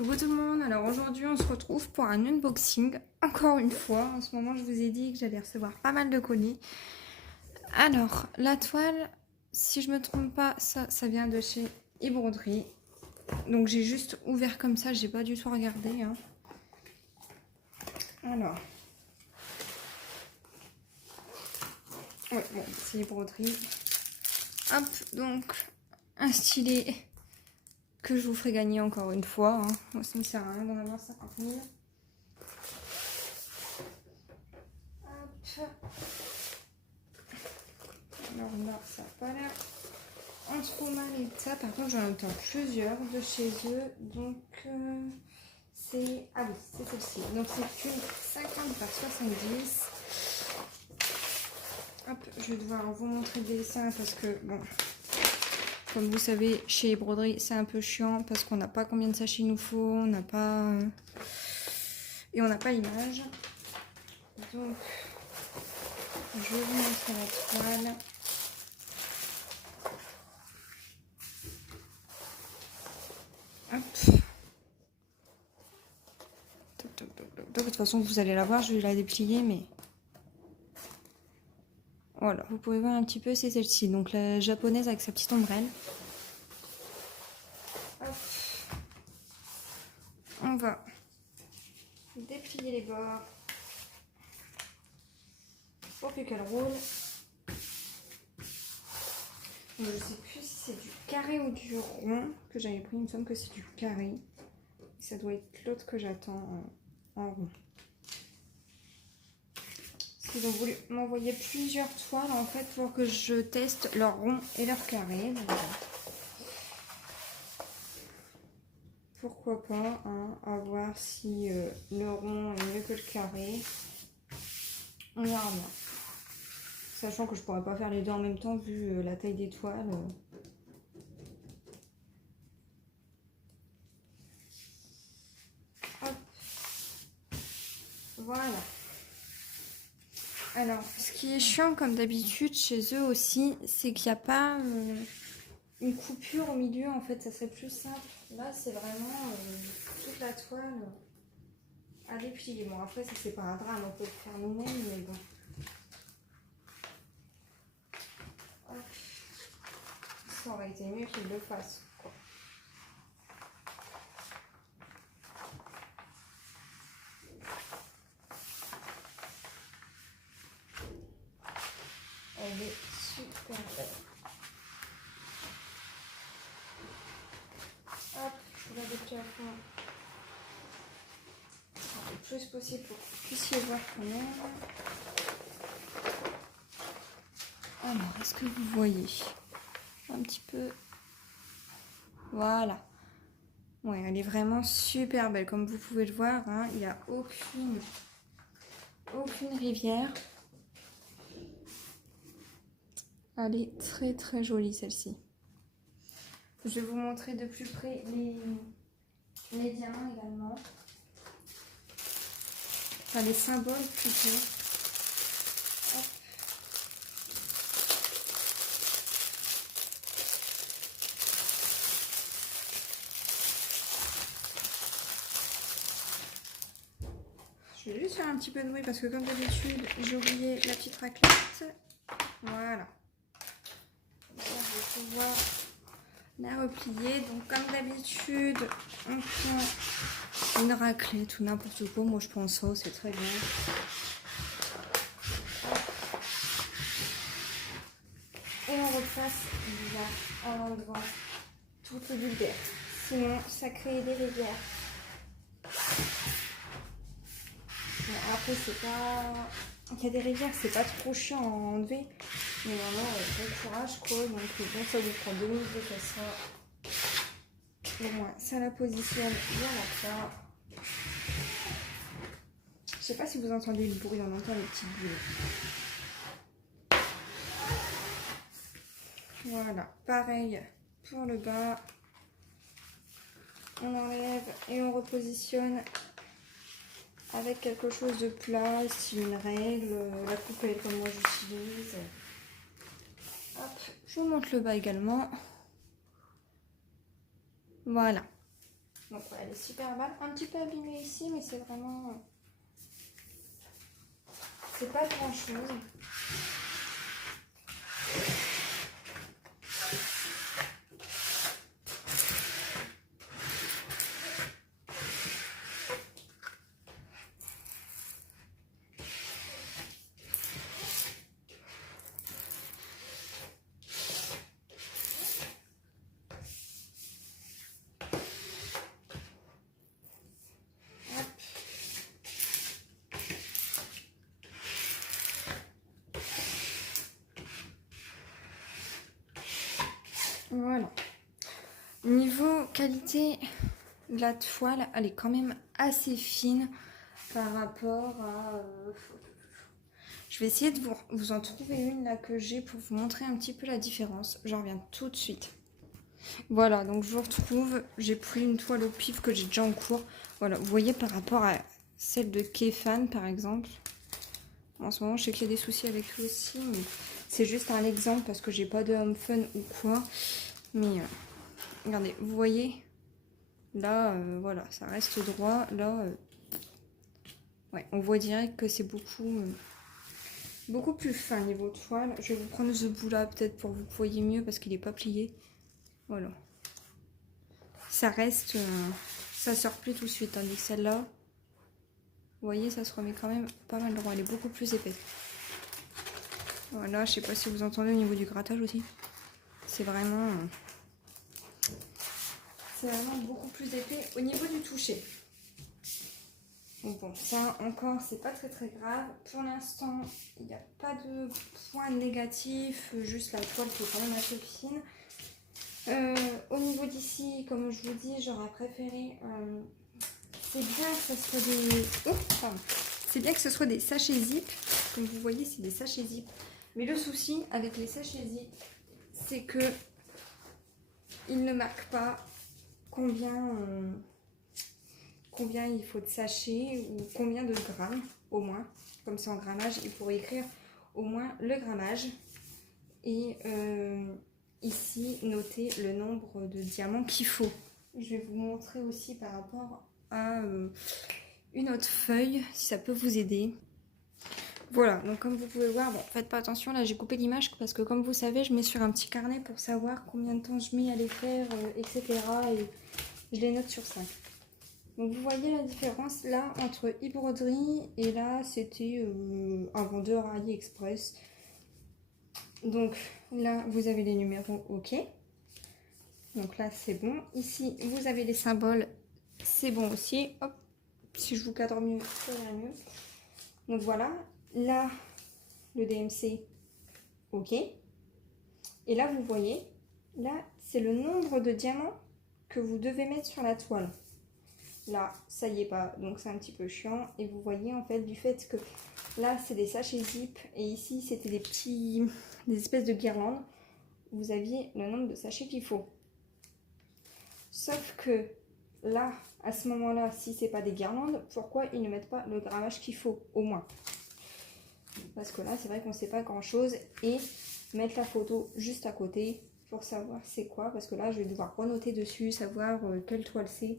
Coucou tout le monde, alors aujourd'hui on se retrouve pour un unboxing, encore une fois. En ce moment je vous ai dit que j'allais recevoir pas mal de colis. Alors la toile, si je me trompe pas, ça vient de chez eBroderie. Donc j'ai juste ouvert comme ça, j'ai pas du tout regardé. Hein. Alors, ouais, bon, c'est eBroderie. Hop, donc un stylet que je vous ferai gagner encore une fois. Hein. Moi ça me sert à rien d'en avoir 50 000. Hop. Alors là, ça n'a pas l'air en trop mal état. Par contre, j'en entends plusieurs de chez eux. Donc, c'est... Ah oui, c'est celle-ci. Donc, c'est une 50 par 70. Hop, je vais devoir vous montrer des dessins parce que, bon, comme vous savez, chez Broderie, c'est un peu chiant parce qu'on n'a pas combien de sachets il nous faut. On n'a pas... Et on n'a pas l'image. Donc, je vais vous montrer la toile. Hop. De toute façon, vous allez la voir, je vais la déplier, mais voilà, vous pouvez voir un petit peu, c'est celle-ci, donc la japonaise avec sa petite ombrelle. Hop. On va déplier les bords pour plus qu'elle roule. Je ne sais plus si c'est du carré ou du rond que j'avais pris, il me semble que c'est du carré. Ça doit être l'autre que j'attends en rond. Ils ont voulu m'envoyer plusieurs toiles en fait pour que je teste leur rond et leur carré. Donc, pourquoi pas, hein, à voir si le rond est mieux que le carré. On verra bien. Sachant que je pourrais pas faire les deux en même temps vu la taille des toiles. Hop. Voilà. Alors, ce qui est chiant comme d'habitude chez eux aussi, c'est qu'il n'y a pas une coupure au milieu. En fait, ça serait plus simple. Là, c'est vraiment toute la toile à déplier. Bon, après, ça c'est pas un drame, on peut le faire nous-mêmes, mais bon. Hop. Ça aurait été mieux qu'ils le fassent, quoi. Elle est super belle. Hop, je vais la déplier à fond. Le plus possible pour que vous puissiez voir quand même. Alors, est-ce que vous voyez un petit peu? Voilà. Ouais, elle est vraiment super belle. Comme vous pouvez le voir, hein, il n'y a aucune rivière. Elle est très très jolie celle-ci. Je vais vous montrer de plus près les diamants également. Enfin, les symboles plutôt. Hop. Je vais juste faire un petit peu de bruit parce que comme d'habitude, j'ai oublié la petite raclette. Voilà. Comme ça, je vais pouvoir la replier. Donc comme d'habitude, on prend une raclette ou n'importe quoi. Moi je prends ça, c'est très bien. Et on repasse là en enlevant toutes les vulgaires. Sinon ça crée des rivières. Bon, après c'est pas... Il y a des rivières, c'est pas trop chiant à enlever. Mais vraiment, bon courage quoi. Donc bon, ça vous prend 2 minutes de faire ça. Au moins, ça la positionne bien là. Je sais pas si vous entendez le bruit, on entend les petites bulles. Voilà, pareil pour le bas. On enlève et on repositionne avec quelque chose de plat, style une règle, la coupelle comme moi j'utilise. Hop, je vous montre le bas également. Voilà. Donc ouais, elle est super belle. Un petit peu abîmée ici, mais c'est vraiment... C'est pas grand chose. Voilà. Niveau qualité de la toile, elle est quand même assez fine par rapport à... Je vais essayer de vous en trouver une là que j'ai pour vous montrer un petit peu la différence. Je reviens tout de suite. Voilà, donc je vous retrouve. J'ai pris une toile au pif que j'ai déjà en cours. Voilà, vous voyez par rapport à celle de Kefan par exemple. En ce moment, je sais qu'il y a des soucis avec lui aussi, mais c'est juste un exemple parce que j'ai pas de home fun ou quoi. Mais regardez, vous voyez, là, voilà, ça reste droit. Là, ouais, on voit direct que c'est beaucoup plus fin niveau toile. Je vais vous prendre ce bout là peut-être pour que vous voyez mieux parce qu'il n'est pas plié. Voilà. Ça reste, ça sort plus tout de suite, tandis que celle-là, vous voyez, ça se remet quand même pas mal droit. Elle est beaucoup plus épaisse. Voilà, je sais pas si vous entendez au niveau du grattage aussi. C'est vraiment beaucoup plus épais au niveau du toucher. Donc bon, ça encore, c'est pas très grave. Pour l'instant, il n'y a pas de point négatif, juste la toile qui est quand même assez fine. Au niveau d'ici, comme je vous dis, j'aurais préféré... c'est bien que ce soit des... Oh, pardon. C'est bien que ce soit des sachets zip. Comme vous voyez, c'est des sachets zip. Mais le souci avec les sachets zip, c'est que ils ne marquent pas combien il faut de sachets ou combien de grammes au moins. Comme c'est en grammage, il pourrait écrire au moins le grammage. Et ici, noter le nombre de diamants qu'il faut. Je vais vous montrer aussi par rapport à une autre feuille, si ça peut vous aider. Voilà, donc comme vous pouvez voir, bon, faites pas attention, là j'ai coupé l'image parce que comme vous savez, je mets sur un petit carnet pour savoir combien de temps je mets à les faire, etc. Et je les note sur 5. Donc vous voyez la différence là entre e-broderie et là c'était un vendeur à AliExpress. Donc là vous avez les numéros, ok. Donc là c'est bon. Ici vous avez les symboles, c'est bon aussi. Hop, si je vous cadre mieux, ça ira mieux. Donc voilà, là le DMC, ok. Et là vous voyez, là c'est le nombre de diamants que vous devez mettre sur la toile. Là, ça y est pas, donc c'est un petit peu chiant. Et vous voyez en fait du fait que là c'est des sachets zip et ici c'était des espèces de guirlandes. Vous aviez le nombre de sachets qu'il faut. Sauf que là, à ce moment-là, si c'est pas des guirlandes, pourquoi ils ne mettent pas le grammage qu'il faut au moins? Parce que là, c'est vrai qu'on sait pas grand-chose et mettre la photo juste à côté pour savoir c'est quoi. Parce que là, je vais devoir renoter dessus, savoir quelle toile c'est.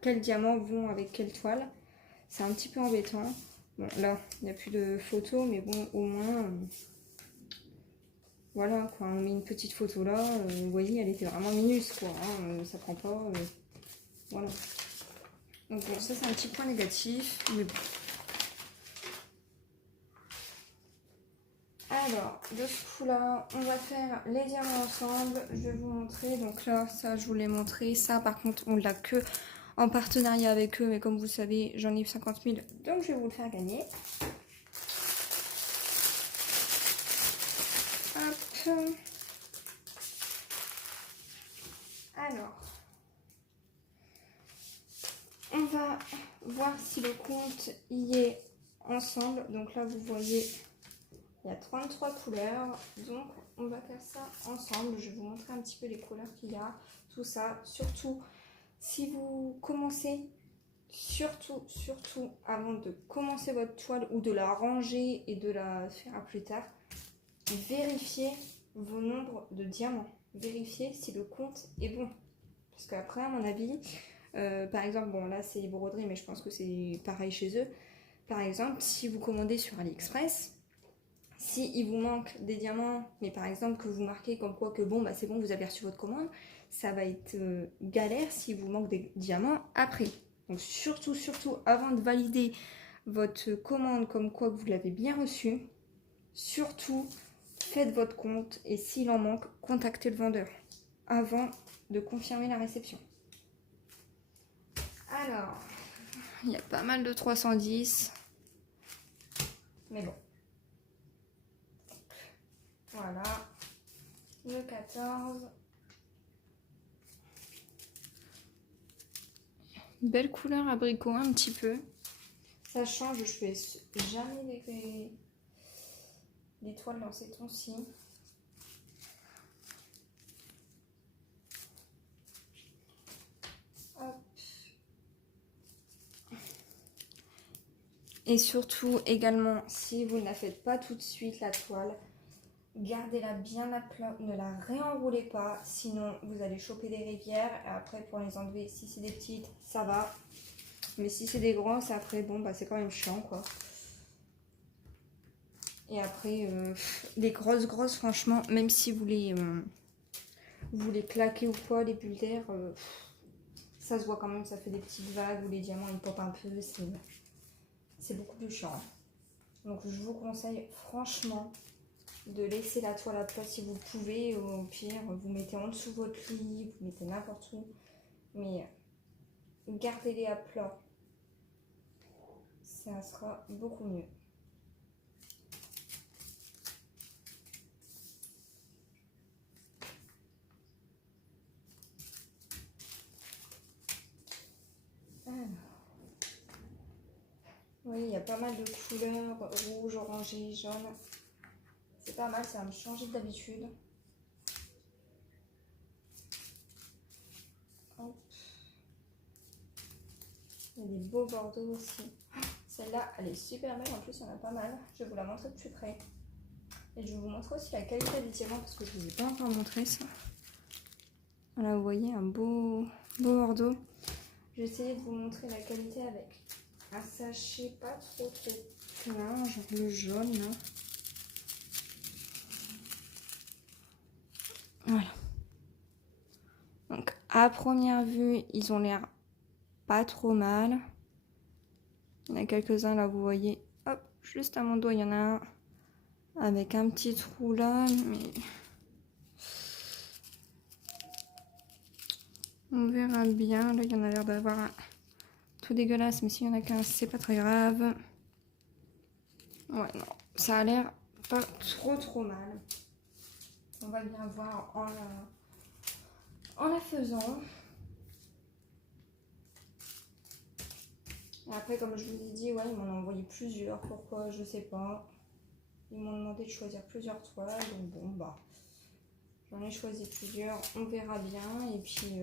Quels diamants vont avec quelle toile. C'est un petit peu embêtant. Bon, là, il n'y a plus de photos, mais bon, au moins, voilà, quoi. On met une petite photo là. Vous voyez, elle était vraiment minus, quoi. Hein, ça prend pas. Voilà. Donc, bon, ça, c'est un petit point négatif, mais bon. Alors, de ce coup-là, on va faire les diamants ensemble. Je vais vous montrer. Donc là, ça, je vous l'ai montré. Ça, par contre, on l'a que en partenariat avec eux, mais comme vous savez, j'en ai 50 000, donc je vais vous le faire gagner. Hop. Alors, on va voir si le compte y est ensemble. Donc là, vous voyez, il y a 33 couleurs, donc on va faire ça ensemble. Je vais vous montrer un petit peu les couleurs qu'il y a, tout ça, surtout... Si vous commencez, surtout avant de commencer votre toile ou de la ranger et de la faire plus tard, vérifiez vos nombres de diamants. Vérifiez si le compte est bon. Parce qu'après, à mon avis, Par exemple, bon là c'est broderie, mais je pense que c'est pareil chez eux. Par exemple, si vous commandez sur AliExpress, si il vous manque des diamants, mais par exemple que vous marquez comme quoi que bon, bah c'est bon, vous avez reçu votre commande, ça va être galère s'il vous manque des diamants après. Donc surtout, avant de valider votre commande comme quoi que vous l'avez bien reçue, surtout faites votre compte et s'il en manque, contactez le vendeur avant de confirmer la réception. Alors, il y a pas mal de 310, mais bon. Voilà, le 14. Belle couleur abricot un petit peu. Ça change, je fais jamais les toiles dans ces tons-ci. Et surtout également, si vous ne la faites pas tout de suite la toile, gardez-la bien à plat, ne la réenroulez pas, sinon vous allez choper des rivières. Et après pour les enlever, si c'est des petites, ça va. Mais si c'est des grosses, après bon bah c'est quand même chiant quoi. Et après les grosses franchement, même si vous les claquez ou quoi, les bulles d'air, ça se voit quand même, ça fait des petites vagues où les diamants ils popent un peu, c'est beaucoup plus chiant. Donc je vous conseille franchement de laisser la toile à plat si vous pouvez. Au pire, vous mettez en dessous votre lit, vous mettez n'importe où. Mais gardez-les à plat. Ça sera beaucoup mieux. Alors. Oui, il y a pas mal de couleurs, rouge, orangé, jaune. C'est pas mal, ça va me changer d'habitude. Il y a des beaux bordeaux aussi. Celle-là, elle est super belle. En plus, il y en a pas mal. Je vais vous la montrer de plus près. Et je vais vous montrer aussi la qualité des diamants parce que je ne vous ai pas encore montré ça. Voilà, vous voyez, un beau bordeaux. Je vais essayer de vous montrer la qualité avec un sachet pas trop plein, genre le jaune là. Voilà. Donc à première vue, ils ont l'air pas trop mal. Il y en a quelques-uns là, vous voyez. Hop, juste à mon doigt, il y en a un avec un petit trou là, mais on verra bien. Là, il y en a l'air d'avoir un tout dégueulasse, mais s'il y en a qu'un, c'est pas très grave. Ouais, non, ça a l'air pas trop mal. On va bien voir en la faisant. Et après, comme je vous ai dit, ouais, ils m'en ont envoyé plusieurs. Pourquoi, je sais pas. Ils m'ont demandé de choisir plusieurs toiles. Donc bon, bah, j'en ai choisi plusieurs. On verra bien. Et puis,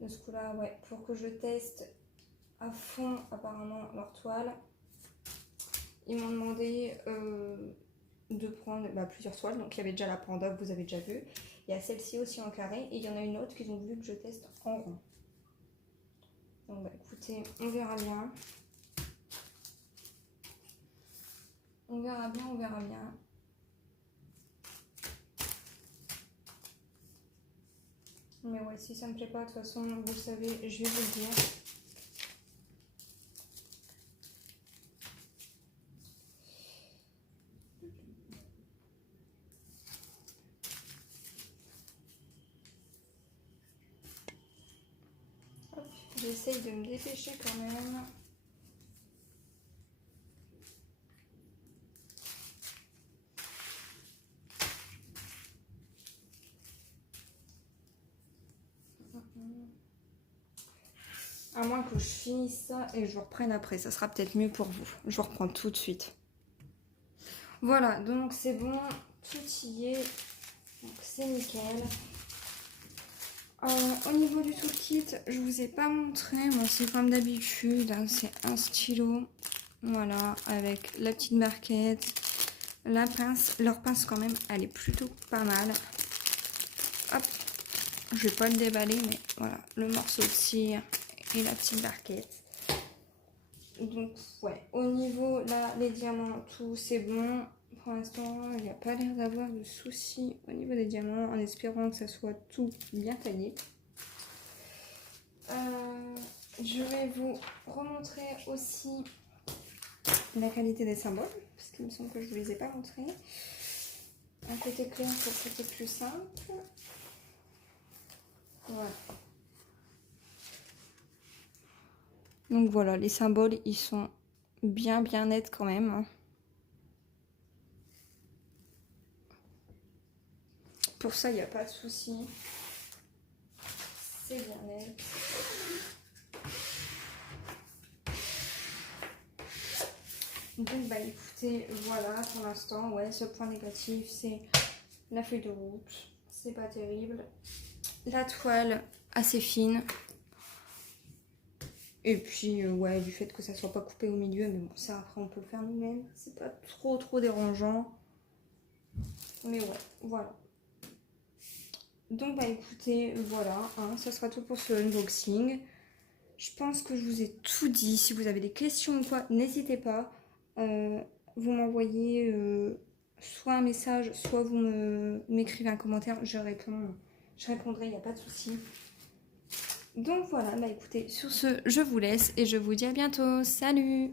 de ce coup-là, ouais, pour que je teste à fond, apparemment, leur toile, ils m'ont demandé de prendre plusieurs toiles. Donc, il y avait déjà la panda que vous avez déjà vue. Il y a celle-ci aussi en carré. Et il y en a une autre qu'ils ont voulu que je teste en rond. Donc bah écoutez, on verra bien. On verra bien, on verra bien. Mais ouais, si ça me plaît pas, de toute façon, vous le savez, je vais vous le dire. J'essaye de me dépêcher quand même. À moins que je finisse ça et que je vous reprenne après. Ça sera peut-être mieux pour vous. Je vous reprends tout de suite. Voilà, donc c'est bon. Tout y est. Donc c'est nickel. Au niveau du toolkit, je vous ai pas montré. Bon, c'est comme d'habitude. Hein, c'est un stylo. Voilà, avec la petite barquette. La pince. Leur pince quand même, elle est plutôt pas mal. Hop. Je vais pas le déballer, mais voilà, le morceau de cire et la petite barquette. Donc ouais, au niveau là, les diamants, tout c'est bon. Pour l'instant, il n'y a pas l'air d'avoir de soucis au niveau des diamants, en espérant que ça soit tout bien taillé. Je vais vous remontrer aussi la qualité des symboles, parce qu'il me semble que je ne vous les ai pas montrés. Un côté clair pour que c'était plus simple. Voilà. Donc voilà, les symboles, ils sont bien nets quand même. Pour ça, il n'y a pas de souci. C'est bien net. Donc bah écoutez, voilà, pour l'instant, ouais, ce point négatif, c'est la feuille de route. C'est pas terrible. La toile, assez fine. Et puis, ouais, du fait que ça soit pas coupé au milieu, mais bon, ça après on peut le faire nous-mêmes. C'est pas trop dérangeant. Mais ouais, voilà. Donc bah écoutez, voilà, hein, ça sera tout pour ce unboxing. Je pense que je vous ai tout dit. Si vous avez des questions ou quoi, n'hésitez pas. Vous m'envoyez soit un message, soit vous m'écrivez un commentaire. Je répondrai, il n'y a pas de souci. Donc voilà, bah écoutez, sur ce, je vous laisse et je vous dis à bientôt. Salut!